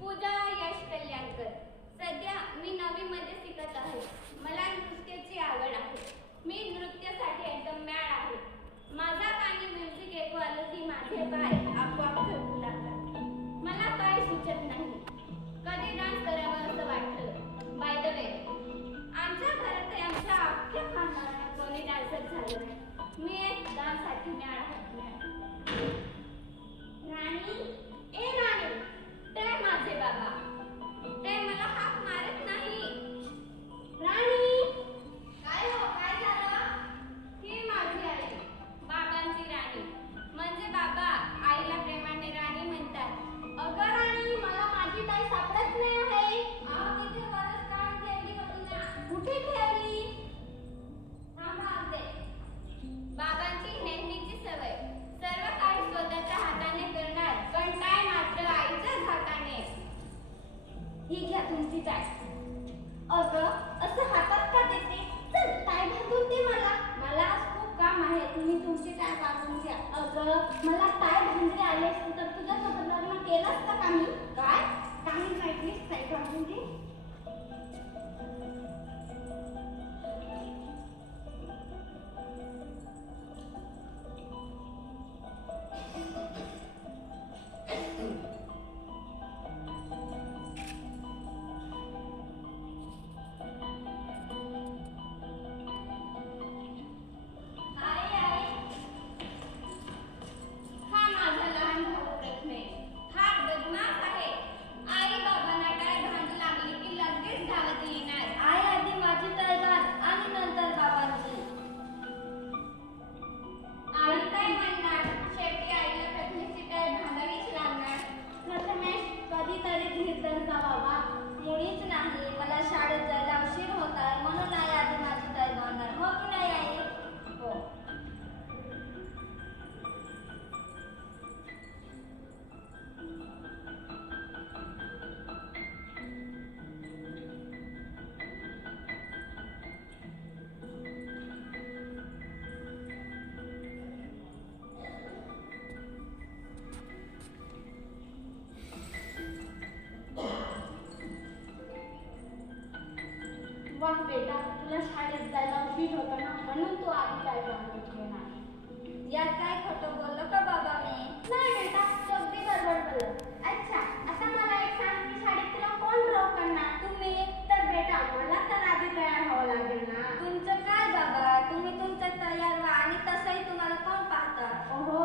पूजा यश कल्याणकर. सध्या मी 9वी मध्ये शिकत आहे. मला नृत्याची आवड आहे. मी नृत्यासाठी एकदम मॅड आहे. माझा कानी म्युझिक ऐकू आलं की माझे पाय आपोआप थरथरू लागतात. मला काय सुचत नाही. कधी डान्स करावा असं वाटतं. बाय द वे, आमच्या घरात आमच्या अख्ख्या खानदानात कोणी डान्सर झालं नाही. मी एक डान्ससाठी मॅड आहे. राणी, ए राणी, ते माझे बाबा. ते मला हाक मारत नाही. राणी, काय हो, काय झालं? ही माझी आई, बाबांची राणी. म्हणजे बाबा आईला प्रेमाने राणी म्हणतात. अगं राणी, मला माझी ताई सापडत नाही आहे. तिथे बरंच काम ठेवली होती ना. कुठे ठेवली? थांबा आणते. बाबांची नेहमीची सवय, सर्व काही स्वतःच्या हाताने करणार, पण काय मात्र आईच्याच हाताने. ही घ्या तुमची टाय. अगं, असं हातात का देते? चल टाय बांधून दे मला. मला आज खूप काम आहे. तुम्ही तुमची टाय बांधून घ्या. अगं, मला टाय बांधली आली असती तर तुझ्यासोबत लग्न केलं असतं का मी? काय? काही नाही, प्लीज टाय बांधून दे. वाह बेटा, तुला शाळेत जायला उशीर होता ना, म्हणून तू आधी काय बांधून घेणार. यात काय खोटं बोललो का बाबा मी? नाही बेटा, तू अगदी बरोबर बोललो. अच्छा, आता मला एक सांग की शाळेत तुला कोण ड्रॉप करणार? तुम्ही. तर बेटा, मला तर आधी तयार व्हावं लागेल ना. तुमचं काय बाबा, तुम्ही तुमचं तयार व्हा आणि तसंही तुम्हाला कोण पाहतं? ओहो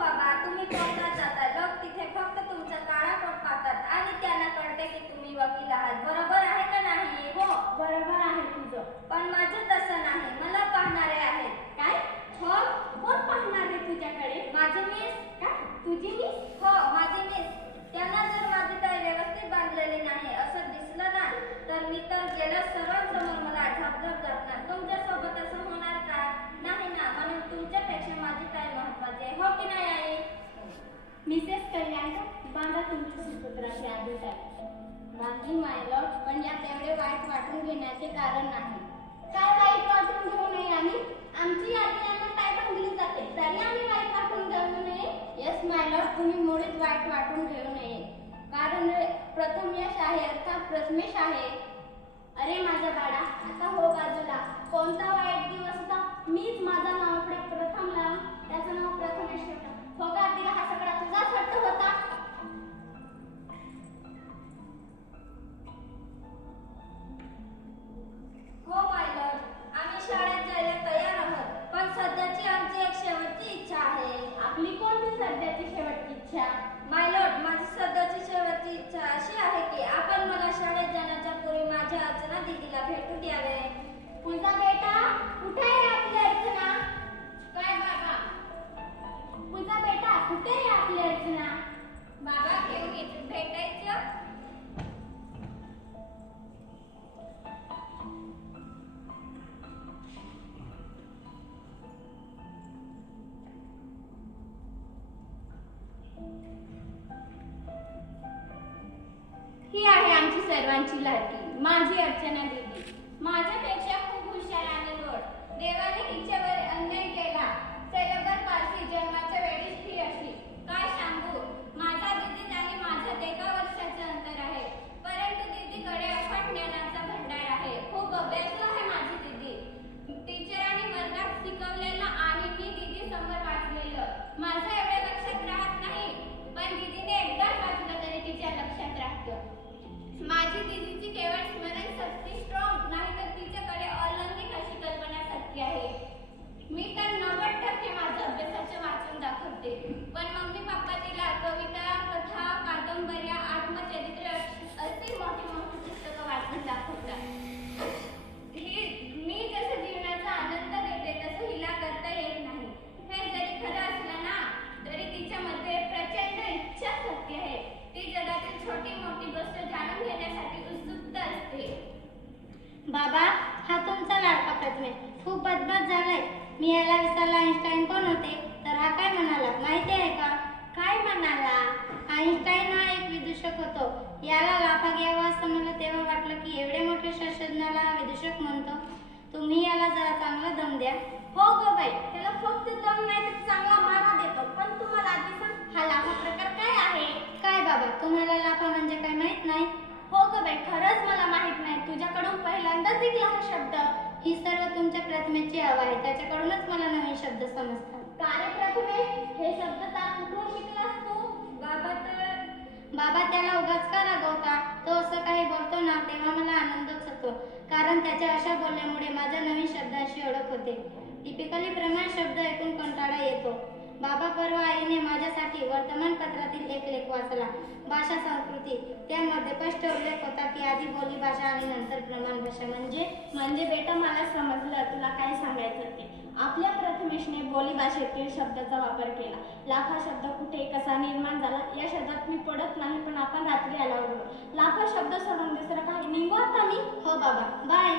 बाबा, तुम्ही कोर्टात जाता, लोक तिथे फक्त तुमचा काळा कोट पाहतात आणि त्यांना कळते की तुम्ही वकील आहात. बरोबर आहे का नाही? हो, बरोबर आहे तुझं. पण माझं तसं नाही. मला पाहणारे आहेत. काय? हो, कोण पाहणार आहे तुझ्याकडे? माझी मिस. काय? तुझी मिस? हो, माझी मिस. त्यांना जर माझी ताई व्यवस्थित बांधलेली नाही असं दिसलं ना, तर मी तर गेलं सर्वांसमोर मला झपझप झपणार. तुमच्यासोबत असं होणार का? नाही ना, म्हणून तुमच्यापेक्षा माझी ताई महत्वाची आहे. हो की नाही आई? मिसेस कल्याणकर, बांधा तुमची सुपुत्राची आधी ताई. बांधली माय लॉर्ड, पण यात एवढे वाईट वाटून घेण्याचे कारण नाही. काय वाईट वाटून घेऊ नये आम्ही? आमची आधी यांना काय बांधली जाते, तरी आम्ही वाईट वाटून घेऊ नये? येस माय लॉर्ड, तुम्ही मुळीच वाईट वाटून घेऊ नये. कारण प्रथम यश आहे अर्थात प्रथमेश आहे. अरे माझा बाळा, आता हो बाजूला. कोणता वाईट दिवस होता? मीच माझा नाव प्रथम लावून त्याचं नाव प्रथमेश ठेवलं. हो का, तिला हा सगळा तुझाच हट्ट होता? हो माय लॉर्ड, आम्ही शाळेत जायला तयार आहोत, पण सध्याची आमची एक शेवटची इच्छा आहे. आपली कोणती सध्याची शेवटची इच्छा? माय लॉर्ड, माझी सध्याची शेवटची इच्छा अशी आहे की आपण मला शाळेत जाण्याच्या पूर्वी माझ्या अर्चना दीदीला भेटू द्यावे. पूजा बेटा, कुठे आहे आपली अर्चना? काय बाबा? पूजा बेटा, कुठे आहे आपली अर्चना? बाबा, घेऊन इथे भेटायचं. ही आहे आमची सर्वांची लाडकी माझी अर्चना दीदी. माझ्यापेक्षा खूप हुशार आणि गोड. देवाने हिच्यावर अन्याय केला. सेलेबर पारसी जन्माच्या वेळीच ही अशी. काय सांगू, माझा दीदी आणि माझ्यात 1 वर्षाचा मी याला विचारला आईन्स्टाईन कोण होते, तर हा काय म्हणाला माहिती आहे का? काय म्हणाला? आईन्स्टाईन हा एक विदूषक होतो. याला लाफा घ्यावा असं मला तेव्हा वाटलं की एवढे मोठे शास्त्रज्ञाला हा विदूषक म्हणतो. तुम्ही याला जरा चांगला दम द्या. हो ग बाई, त्याला फक्त दम नाही तर चांगला मारा देतो. पण तुम्हाला आधी सांग, हा लाफा प्रकार काय आहे? काय बाबा, तुम्हाला लाफा म्हणजे काय माहित नाही? हो ग बाई, खरंच मला माहित नाही. तुझ्याकडून पहिल्यांदाच ऐकला हा शब्द. ही सर्व तुमच्या प्रतिमेची हवा आहे, त्याच्याकडूनच मला नवीन शब्द समजतात. का रे प्रथमेश, हे शब्द कुठून शिकलास तू? बाबा त्याला उगाच का रागवता? तो असं काही बोलतो ना तेव्हा मला आनंदच होतो, कारण त्याच्या अशा बोलण्यामुळे माझ्या नवीन शब्दांशी ओळख होते. टिपिकली प्रमाण शब्द ऐकून कंटाळा येतो. बाबा, परवा आईने माझ्यासाठी वर्तमानपत्रातील एक लेख वाचला, भाषा संस्कृती. त्यामध्ये स्पष्ट उल्लेख होता की आधी बोली भाषा आणि नंतर प्रमाण भाषा. म्हणजे बेटा, मला समजलं तुला काय सांगायचं ते. आपल्या प्रथमेशने बोली भाषेतील शब्दाचा वापर केला. लाफा शब्द कुठे कसा निर्माण झाला या शब्दात मी पडत नाही, पण आपण रात्री आल्यावर बोलू. लाफा शब्द सोडून दुसरं काही. निघू आता मी? हो बाबा, बाय.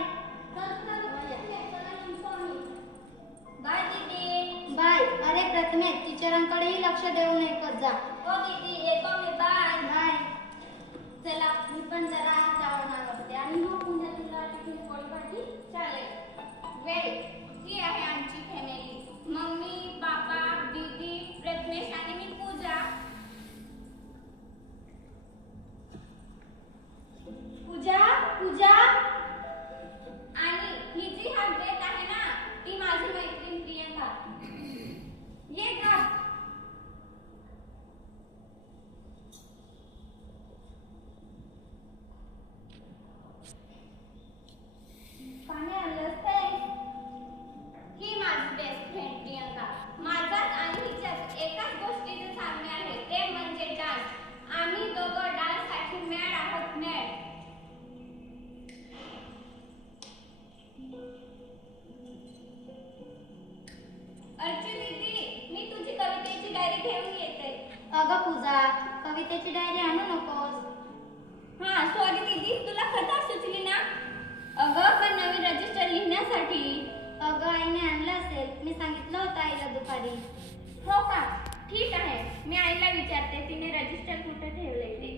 बाय दीदी. बाय. अरे प्रथमेश, टीचरांकडेही लक्ष देऊन ऐकत जा. हो दीदी, येतो मी. Bye bye. चला, मी पण जरा जेवणार होते आणि मग पुन्हा तुला टिफिन पोळी भाजी चालेल. वेळ ही आहे आमची फॅमिली. मम्मी, बाबा, दीदी, प्रथमेश आणि मी पूजा. पूजा आणि ही जी हात देत आहे ना, ती माझी मैत्रीण प्रियंका. ये का? पाणी आणलंस ते? ही माझी बेस्ट फ्रेंड प्रियंका. माझ्यात आणि हिच्यात एकाच गोष्टीचे साम्य आहे, ते म्हणजे डान्स. आम्ही दोघं डान्ससाठी मॅड आहोत. मॅड. अर्चू दीदी, मी तुझी कवितेची डायरी घेऊन येते. अगं पूजा, कवितेची डायरी आणू नकोस. हा सॉरी दीदी, तुला कथा सुचली ना? अगं पण नवीन रजिस्टर लिहिण्यासाठी. अगं आईने आणलं असेल, मी सांगितलं होतं आईला दुपारी. हो का? ठीक आहे, मी आईला विचारते तिने रजिस्टर कुठे ठेवले ते.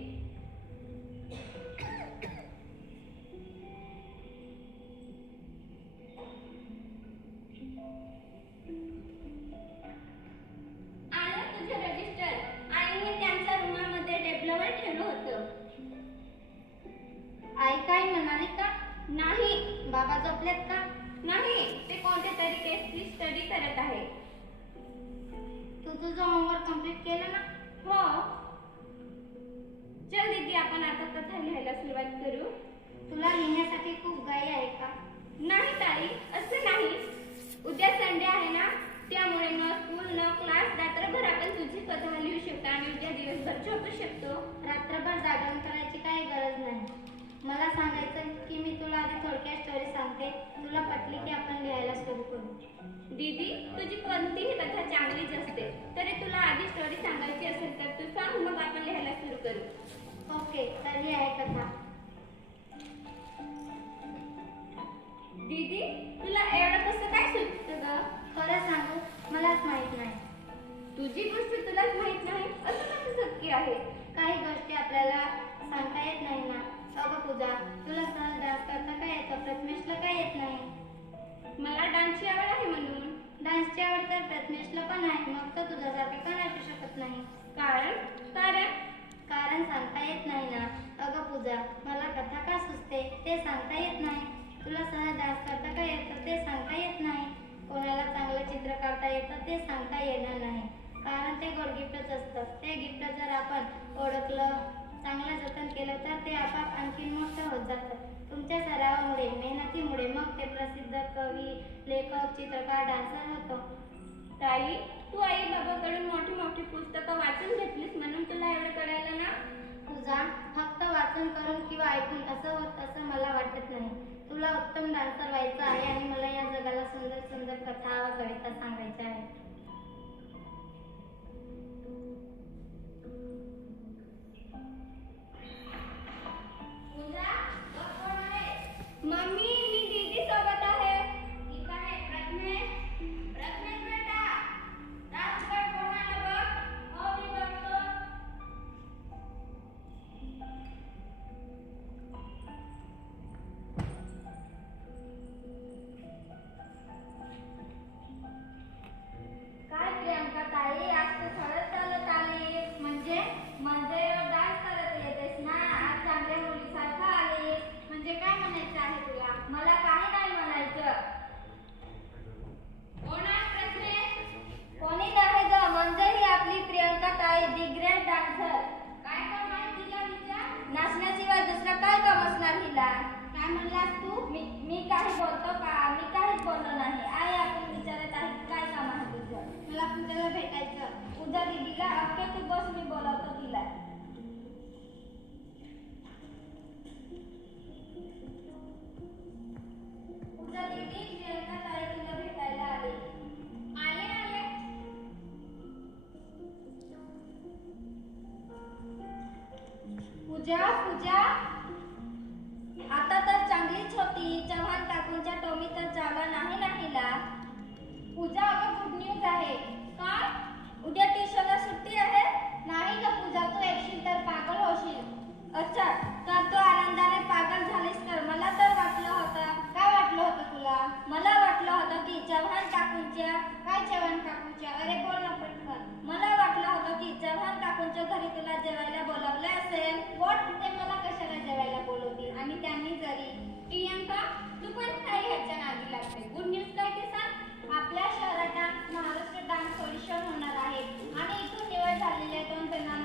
आलं तुझं रजिस्टर. आईने त्यांच्या रूमामध्ये टेबलवर ठेवलं होतं. आई काय म्हणाली का? नाही. बाबा झोपलेत का? नाही, ते कोणत्या तरी केसची स्टडी करत आहे. तू तुझं होमवर्क कम्प्लीट केलं ना? हो. चल दीदी, आपण आता कथा लिहायला सुरुवात करू. तुला लिहिण्यासाठी खूप घाई आहे का? नाही ताई, असं नाही. उद्या संडे आहे ना, त्यामुळे न स्कूल न क्लास, रात्रभर आपण तुझी कथा लिहू शकतो आणि उद्या दिवसभर झोपू शकतो. रात्रभर जागरण करायची काही गरज नाही. मला सांगायचं की मी तुला आधी थोडक्यात स्टोरी सांगते, तुला पटली की आपण लिहायला सुरू करू. दीदी, तुझी कोणतीही कथा चांगलीच असते. तरी तुला आधी स्टोरी सांगायची असेल तर तू सांग, मग आपण लिहायला सुरू करू. ओके, तर ही आहे कथा. दीदी, तुला एवढं कसं काय सुचतं ग? खरं सांगू, मलाच माहित नाही. तुझी गोष्ट तुलाच माहित नाही असं कसं शक्य आहे? काही गोष्टी आपल्याला सांगता येत नाही ना. अगं पूजा, तुला सहज डान्स करता काय येतं, प्रथमेशला काय येत नाही. मला डान्सची आवड आहे म्हणून. डान्सची आवड तर प्रथमेशला पण आहे, मग तो तुझ्यासारखे का नाचू शकत नाही? कारण सांगता येत नाही ना. अगं पूजा, मला कथा का सुचते ते सांगता येत नाही. तुला सहज डान्स करता काय येतं ते सांगता येत नाही. कोणाला चांगलं चित्र काढता येतं ते सांगता येणार नाही, कारण ते गोड गिफ्टच असतं. ते गिफ्ट जर आपण ओळखलं, चांगलं जतन केलं तर ते आपाप आणखी मोठं होत जातं. तुमच्या सरावामुळे, मेहनतीमुळे मग ते प्रसिद्ध कवी, लेखक, चित्रकार, डान्सर होतो. ताई, तू आई बाबाकडून मोठी मोठी पुस्तकं वाचून घेतलीस म्हणून तुला एवढं कळालं ना? तुझा फक्त वाचन करून किंवा ऐकून असं होत असं मला वाटत नाही. तुला उत्तम डान्सर व्हायचं आहे आणि मला या जगाला सुंदर सुंदर कथा व कविता सांगायच्या आहेत. मम्मी, मी दीदी सोबत आहे. ठीक आहे. प्रथमेश, डान्सर. काय काम आहे तिला विचार. नाचण्याशिवाय दुसरं काय काम असणार हिला. काय म्हणलास तू. मी काही बोलतो का. मी काहीच बोललो नाही. आई आपण विचारत आहे काय काम आहे तुझं. मला पूजाला भेटायचं. पूजा दीदीला. ओके तू बस मी बोलवतो तिला. पूजा दीदी प्रियंका ताई तुला भेटायला आले. आले. पूजा आता तर चांगलीच होती. चव्हाण काकूंच्या टोमी तर चालला नाही ना हिला. पूजा अगं गुड न्यूज आहे. काय. उद्या ट्युशनला सुट्टी आहे. नाही ग पूजा तू ऐकशील तर पागल होशील. अच्छा तर तू आनंदाने पागल झालीस तर. मला तर वाटलं होतं. काय वाटलं होतं तुला. मला वाटलं होतं की चव्हाण काकूंच्या. काय चव्हाण काकूच्या. अरे बोल ना पटकन. मला वाटलं होतं की चव्हाण काकूंच्या घरी तुला जेवायला बोलावले असेल. वॉट ते मला कशाला जेवायला बोलवतील. आणि त्यांनी जरी. प्रियंका तू पण काय ह्याच्या नादी लागते. गुड न्यूज काय ते सांग. आपल्या शहरात महाराष्ट्र डान्स ऑडिशन होणार आहे आणि इथून निवड झालेल्या 2 जणांना